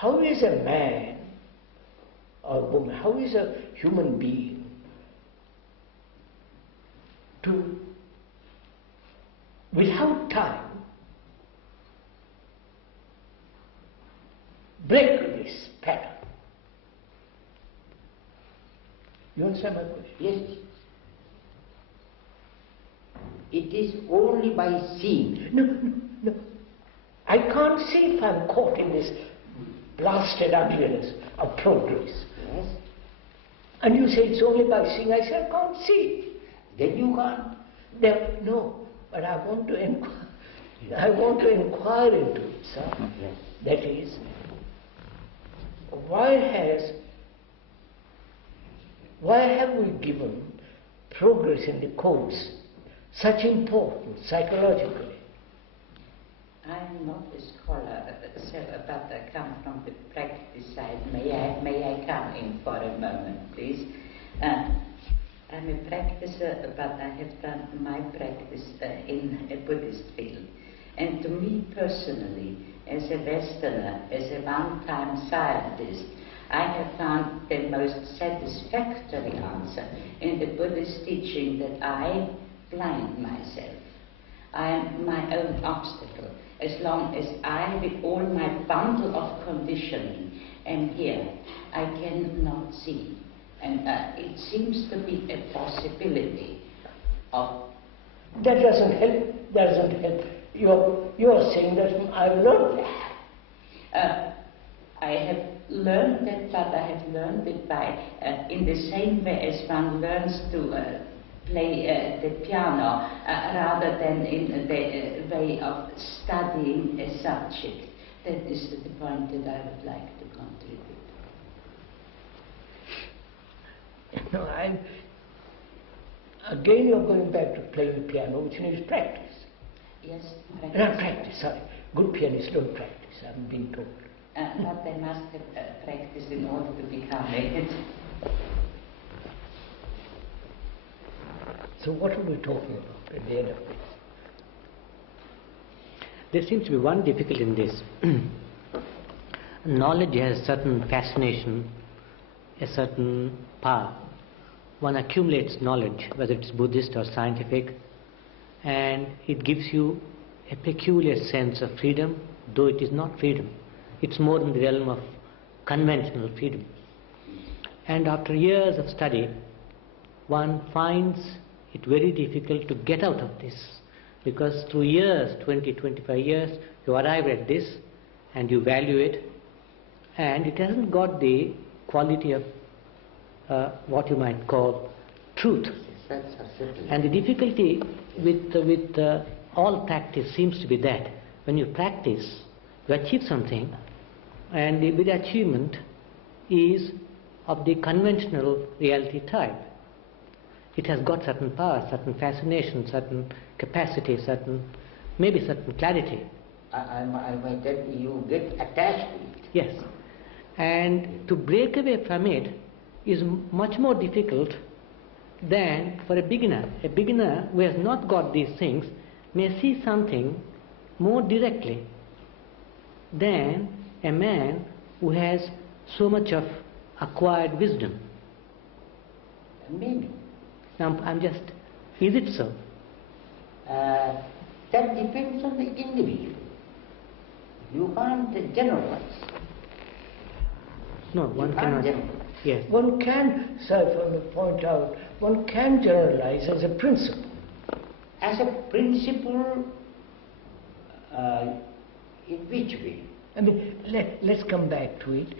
how is a man or woman, how is a human being to, without time, break this pattern? You understand my question? Yes. It is only by seeing. No. I can't see if I'm caught in this blasted ugliness of progress. Yes. And you say it's only by seeing. I say I can't see. Then you can't. No, but I want to inquire. I want to inquire into it, sir. Yes. That is, why have we given progress in the course such importance psychologically? I'm not a scholar, but I come from the practice side. May I come in for a moment, please? I'm a practicer, but I have done my practice in a Buddhist field. And to me personally, as a Westerner, as a one-time scientist, I have found the most satisfactory answer in the Buddhist teaching that I blind myself. I am my own obstacle. As long as I, with all my bundle of conditioning, am here, I cannot see. And it seems to be a possibility of... That doesn't help. You're saying that I've learned that. I have learned that, but I have learned it by, in the same way as one learns to play the piano, rather than in the way of studying a subject. That is the point that I would like to contribute. No, again you're going back to playing the piano, which needs practice. Yes, Not practice, sorry. Good pianists don't practice, I'm being told. But they must have practice in order to become it. So what are we talking about at the end of this? There seems to be one difficulty in this. Knowledge has a certain fascination, a certain power. One accumulates knowledge, whether it's Buddhist or scientific, and it gives you a peculiar sense of freedom, though it is not freedom. It's more in the realm of conventional freedom. And after years of study, one finds it very difficult to get out of this, because through years, 20, 25 years, you arrive at this and you value it, and it hasn't got the quality of what you might call truth. And the difficulty with all practice seems to be that when you practice, you achieve something, and the achievement is of the conventional reality type. It has got certain power, certain fascination, certain capacity, maybe certain clarity. I might tell you get attached to it. Yes. And to break away from it is much more difficult than for a beginner. A beginner who has not got these things may see something more directly than a man who has so much of acquired wisdom. Maybe. Now, is it so? That depends on the individual. You can't generalize. No, one cannot. Yes. One can, sir, if I may point out, one can generalize as a principle. As a principle, in which way? I mean, let's come back to it.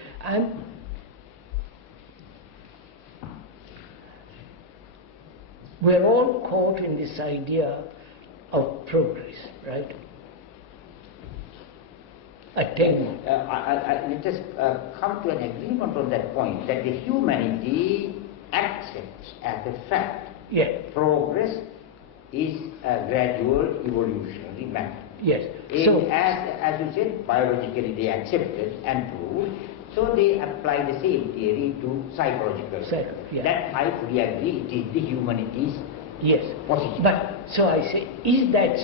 We're all caught in this idea of progress, right? Attainment. Let us come to an agreement on that point, that the humanity accepts as a fact. Yes. Progress is a gradual evolutionary matter. Yes. So, as you said, biologically they accept it and prove, so they apply the same theory to psychological. Yeah. That I fully agree, it is the humanity's position. But so I say, is that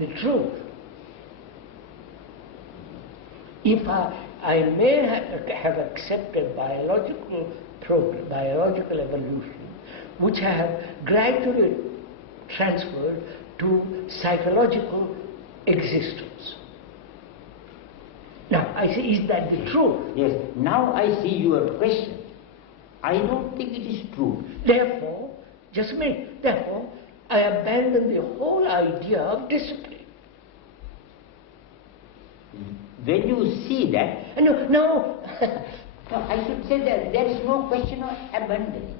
the truth? if I may have accepted biological evolution, which I have gradually transferred to psychological existence. Now, I say, is that the truth? Yes. Now I see your question. I don't think it is true. Therefore, just a minute, therefore, I abandon the whole idea of discipline. When you see that, No. no, I should say that there is no question of abandoning.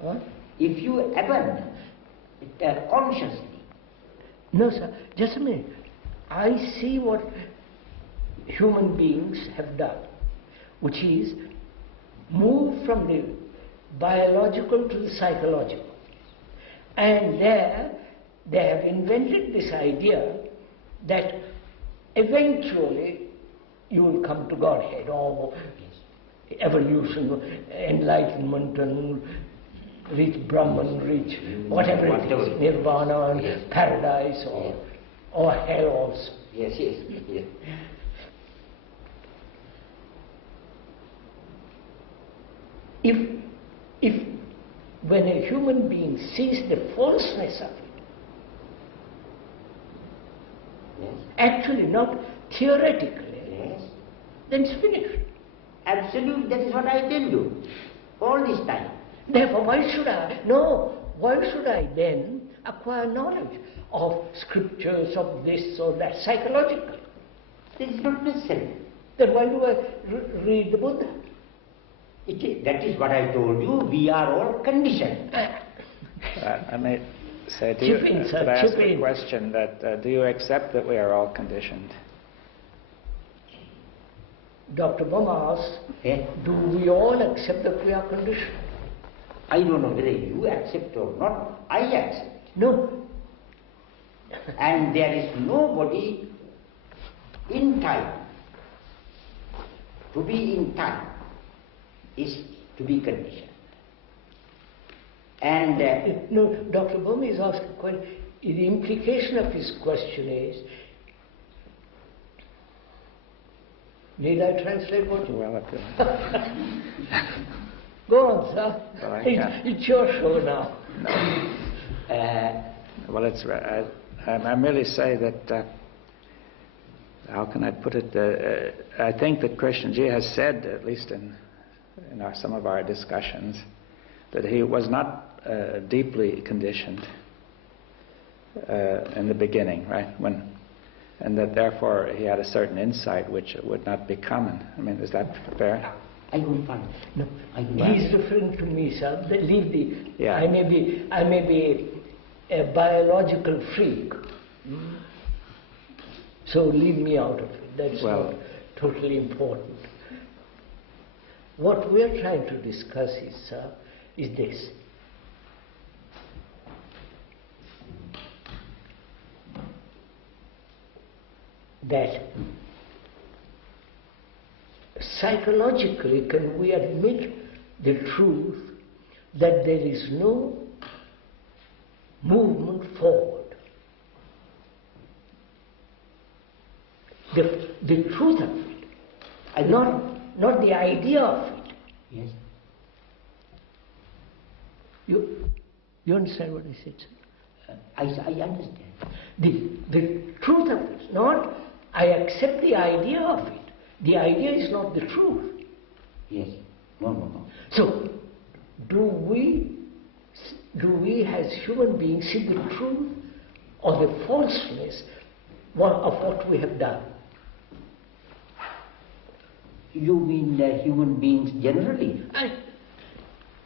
What? If you abandon it consciously, No, sir, just a minute. I see what human beings have done, which is move from the biological to the psychological. And there they have invented this idea that eventually you will come to Godhead, or evolution, enlightenment, and reach Brahman, reach whatever it is, Nirvana, and paradise, or hell also. yes. If when a human being sees the falseness of it, Yes. actually not theoretically, Yes. then it's finished. Absolute, that is what I tell you. All this time. Therefore, why should I then acquire knowledge of scriptures, of this or that, psychologically? That is not necessary. Then why do I read the Buddha? That is what I told you. We are all conditioned. I may say to Chip you, in, sir, could I ask chip the in. question that do you accept that we are all conditioned? Dr. Boma asks, Eh? do we all accept that we are conditioned? I don't know whether you accept or not. I accept. No. And there is nobody in time. To be in time is to be conditioned. And No, Dr. Boma is asking a question. The implication of his question is, need I translate what you Well, if Go on, sir. Well, I can't. It's your show now. well, it's I merely say that. How can I put it? I think that Krishnaji has said, at least in some of our discussions, that he was not deeply conditioned in the beginning, right? And that therefore he had a certain insight which would not be common. I mean, is that fair? I don't find. No, I don't he's referring to me, sir. Leave the. Yeah. I may be a biological freak, so leave me out of it. That's not totally important. What we are trying to discuss is, sir, is this. That psychologically, can we admit the truth that there is no movement forward? The truth of it, not the idea of it. Yes. You understand what I said, sir? I understand. The truth of it, not I accept the idea of it. The idea is not the truth. Yes. No. So, do we as human beings see the truth or the falseness of what we have done? You mean human beings generally?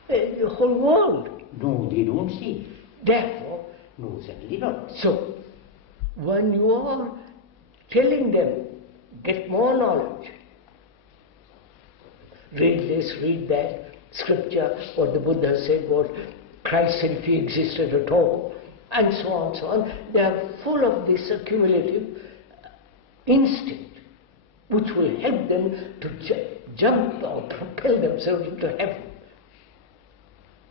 The whole world. No, they don't see. Therefore, No, certainly not. so when you are telling them, get more knowledge, read this, read that, scripture, what the Buddha said, what Christ said if he existed at all, and so on, they are full of this accumulative instinct, which will help them to jump or propel themselves into heaven.